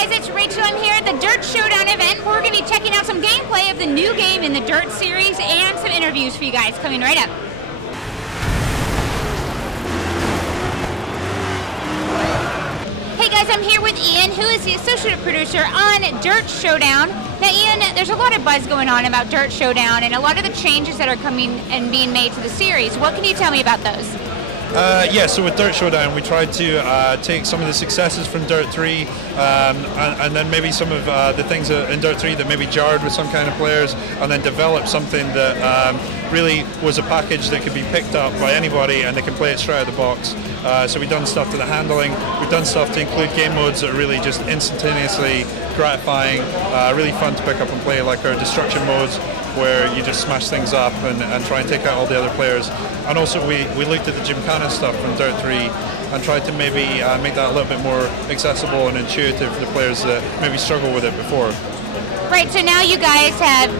guys, it's Rachel. I'm here at the DiRT Showdown event. We're going to be checking out some gameplay of the new game in the DiRT series and some interviews for you guys coming right up. Hey guys, I'm here with Ian, who is the associate producer on DiRT Showdown. Now Ian, there's a lot of buzz going on about DiRT Showdown and a lot of the changes that are coming and being made to the series. What can you tell me about those? Yeah, so with DiRT Showdown, we tried to take some of the successes from DiRT 3 and then maybe some of the things in DiRT 3 that maybe jarred with some kind of players, and then develop something that really was a package that could be picked up by anybody and they can play it straight out of the box. So we've done stuff to the handling, we've done stuff to include game modes that are really just instantaneously gratifying, really fun to pick up and play, like our destruction modes, where you just smash things up and try and take out all the other players. And also we looked at the Gymkhana stuff from DiRT 3 and tried to maybe make that a little bit more accessible and intuitive for the players that maybe struggle with it before. Right, so now you guys have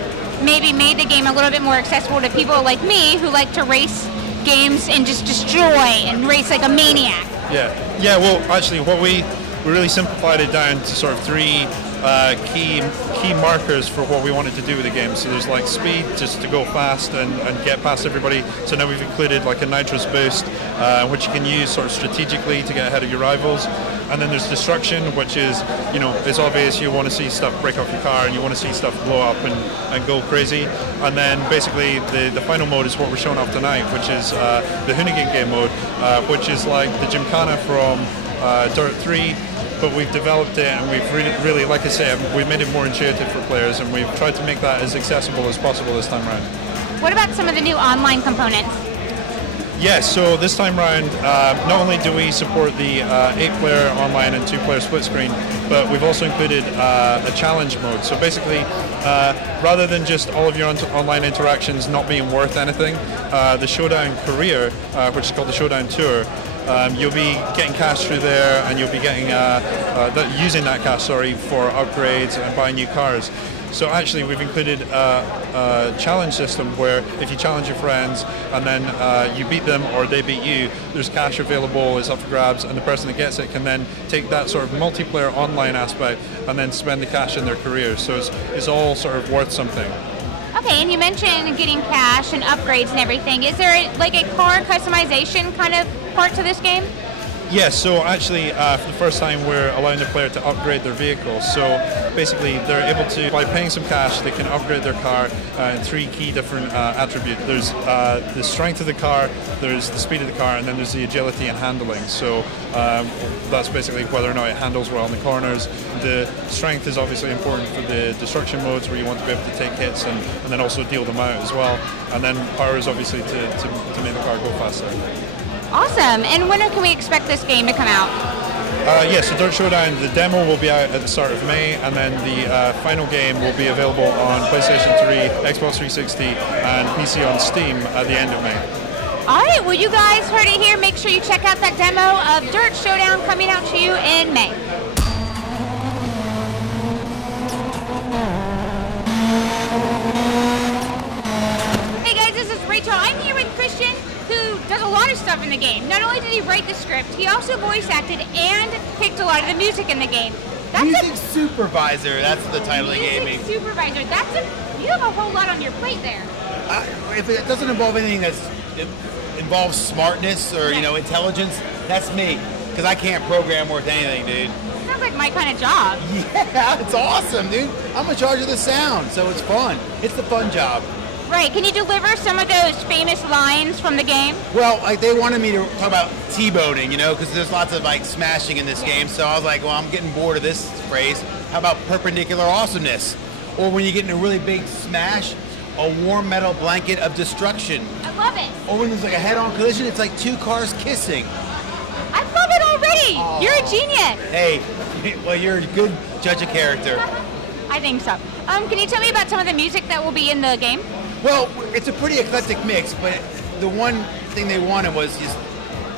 maybe made the game a little bit more accessible to people like me who like to race games and just destroy and race like a maniac. Yeah, well actually what we really simplified it down to sort of three key markers for what we wanted to do with the game. So there's like speed, just to go fast and get past everybody. So now we've included like a nitrous boost, which you can use sort of strategically to get ahead of your rivals. And then there's destruction, which is, you know, it's obvious you want to see stuff break off your car and you want to see stuff blow up and go crazy. And then basically the final mode is what we're showing off tonight, which is the Hoonigan game mode, which is like the Gymkhana from DiRT 3. But we've developed it and we've really, like I said, we've made it more intuitive for players and we've tried to make that as accessible as possible this time around. What about some of the new online components? Yes, so this time around, not only do we support the 8-player online and 2-player split screen, but we've also included a challenge mode. So basically, rather than just all of your online interactions not being worth anything, the Showdown career, which is called the Showdown Tour, you'll be getting cash through there, and you'll be getting using that cash, for upgrades and buying new cars. So actually, we've included a challenge system where if you challenge your friends and then you beat them or they beat you, there's cash available, it's up for grabs, and the person that gets it can then take that sort of multiplayer online aspect and then spend the cash in their career. So it's all sort of worth something. Okay, and you mentioned getting cash and upgrades and everything. Is there like a car customization kind of part to this game? Yes, so actually for the first time we're allowing the player to upgrade their vehicle. So basically they're able to, by paying some cash, they can upgrade their car in three key different attributes. There's the strength of the car, there's the speed of the car, and then there's the agility and handling. So that's basically whether or not it handles well in the corners. The strength is obviously important for the destruction modes where you want to be able to take hits and then also deal them out as well. And then power is obviously to make the car go faster. Awesome. And when can we expect this game to come out? Yes, so DiRT Showdown, the demo will be out at the start of May, and then the final game will be available on PlayStation 3, Xbox 360, and PC on Steam at the end of May. All right, well, you guys heard it here. Make sure you check out that demo of DiRT Showdown coming out to you in May. Hey guys, this is Rachel. I'm here with Christian, who does a lot of stuff in the game. Not only did he write the script, he also voice acted and picked a lot of the music in the game. Music Supervisor, that's the title they gave me. Music Supervisor, you have a whole lot on your plate there. If it doesn't involve anything that involves smartness or, intelligence, that's me. Because I can't program worth anything, dude. Sounds like my kind of job. Yeah, it's awesome, dude. I'm in charge of the sound, so it's fun. It's the fun job. Right, can you deliver some of those famous lines from the game? Well, they wanted me to talk about T-boning, because there's lots of smashing in this game. So I was like, well, I'm getting bored of this phrase. How about perpendicular awesomeness? Or when you get in a really big smash, a warm metal blanket of destruction. I love it. Or when there's like a head-on collision, it's like two cars kissing. I love it already. Aww. You're a genius. Hey, well, you're a good judge of character. I think so. Can you tell me about some of the music that will be in the game? Well, it's a pretty eclectic mix, but the one thing they wanted was just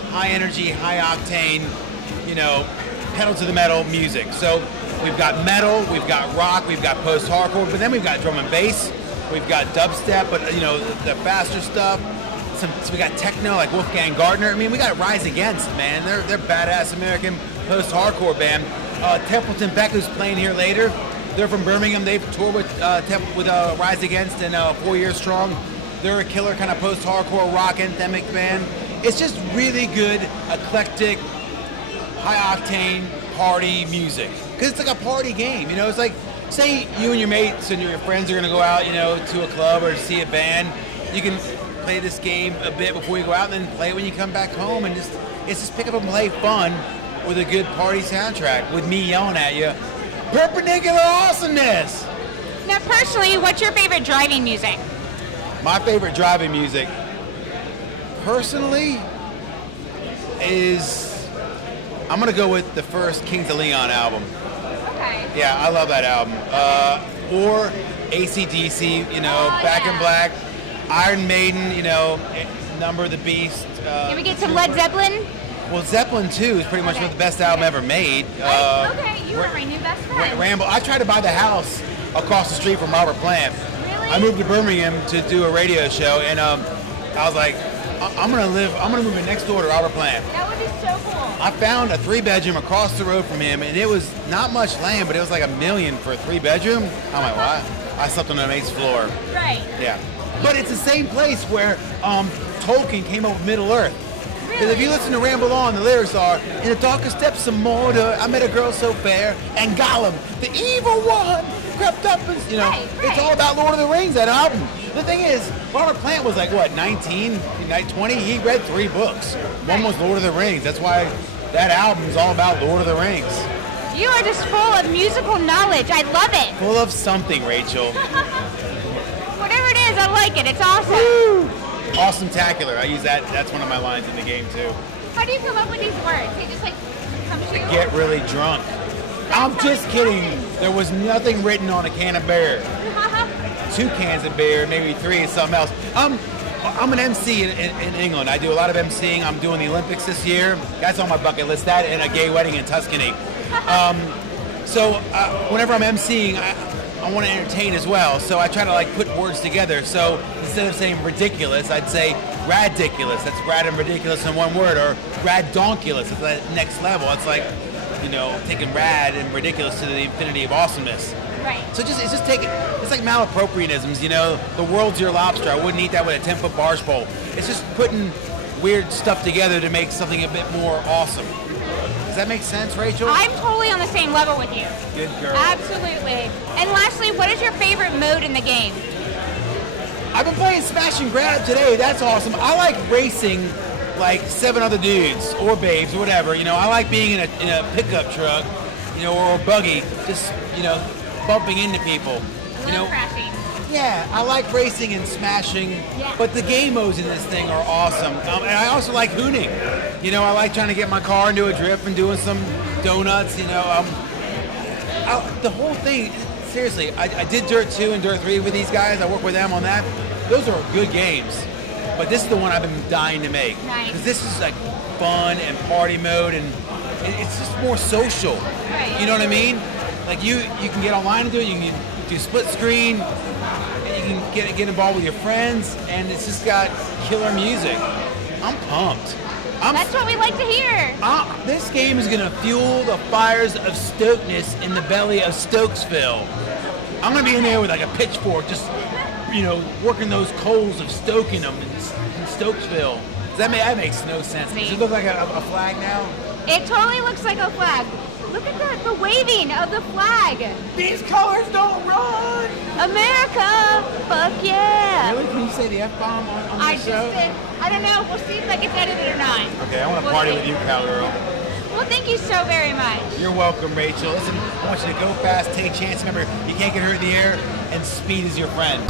high energy, high octane, pedal to the metal music. So we've got metal, we've got rock, we've got post-hardcore, but then we've got drum and bass, we've got dubstep, but the faster stuff. So we got techno like Wolfgang Gardner. I mean, we got Rise Against, man. They're badass American post-hardcore band. Templeton Beck, who's playing here later, they're from Birmingham. They've toured with Rise Against and 4 Years Strong. They're a killer kind of post-hardcore rock anthemic band. It's just really good, eclectic, high-octane party music. Because it's like a party game, you know? It's like, say you and your mates and your friends are going to go out, you know, to a club or to see a band. You can play this game a bit before you go out and then play it when you come back home. And it's just pick up and play fun with a good party soundtrack with me yelling at you. Perpendicular awesomeness! Now, personally, what's your favorite driving music? My favorite driving music, personally, is, I'm going to go with the first Kings of Leon album. Okay. Yeah, I love that album. Or AC/DC, you know, Back in Black, Iron Maiden, you know, Number of the Beast. Can we get some Led Zeppelin? Well, Zeppelin 2 is pretty much the best album ever made. Okay, you are my new best friend. Ramble. I tried to buy the house across the street from Robert Plant. Really? I moved to Birmingham to do a radio show, and I was like, I'm gonna move in next door to Robert Plant. That would be so cool. I found a 3-bedroom across the road from him, and it was not much land, but it was like $1 million for a 3-bedroom. I'm like, what? I slept on an 8th floor. Right. Yeah. But it's the same place where Tolkien came up with Middle Earth. Because if you listen to Ramble On, the lyrics are, in the darkest depths of Mordor, I met a girl so fair, and Gollum, the evil one, crept up and, you know, It's all about Lord of the Rings, that album. The thing is, Robert Plant was like, what, 19, 20? He read 3 books. One was Lord of the Rings. That's why that album is all about Lord of the Rings. You are just full of musical knowledge. I love it. Full of something, Rachel. Whatever it is, I like it. It's awesome. Woo! Awesome-tacular. I use that. That's one of my lines in the game, too. How do you come up with these words? They just like come to you? Get really drunk. I'm just kidding. There was nothing written on a can of beer. 2 cans of beer, maybe 3 is something else. I'm an MC in England. I do a lot of MCing. I'm doing the Olympics this year. That's on my bucket list. That and a gay wedding in Tuscany. So whenever I'm MCing, I want to entertain as well. So I try to like put words together. So instead of saying ridiculous, I'd say radiculous. That's rad and ridiculous in one word. Or radonkulous. It's that next level. It's like, you know, taking rad and ridiculous to the infinity of awesomeness. Right. So it's like malapproprianisms, you know. The world's your lobster. I wouldn't eat that with a 10-foot barge pole. It's just putting weird stuff together to make something a bit more awesome. Does that make sense, Rachel? I'm totally on the same level with you. Good girl. Absolutely. And lastly, what is your favorite mode in the game? I've been playing Smash and Grab today. That's awesome. I like racing like 7 other dudes or babes or whatever. You know, I like being in a pickup truck, you know, or a buggy, just, you know, bumping into people. You know, crashing. Yeah, I like racing and smashing, but the game modes in this thing are awesome. And I also like hooning. You know, I like trying to get my car into a drift and doing some donuts, you know. The whole thing, seriously, I did Dirt 2 and Dirt 3 with these guys. I work with them on that. Those are good games. But this is the one I've been dying to make. Because this is like fun and party mode, and it's just more social. Right. You know what I mean? Like you can get online and do it. You can do split screen. You can get involved with your friends, and it's just got killer music. I'm pumped. That's what we like to hear. This game is going to fuel the fires of Stokeness in the belly of Stokesville. I'm going to be in there with like a pitchfork, just, you know, working those coals of stoking them in Stokesville. That makes no sense. Does it look like a flag now? It totally looks like a flag. Look at the waving of the flag. These colors don't run. America, fuck yeah. Really? Can you say the F-bomb on I this just show? did. I don't know. We'll see if that gets edited or not. Okay, I want to party with you, cowgirl. Well, thank you so very much. You're welcome, Rachel. Listen, I want you to go fast, take a chance. Remember, you can't get hurt in the air, and speed is your friend.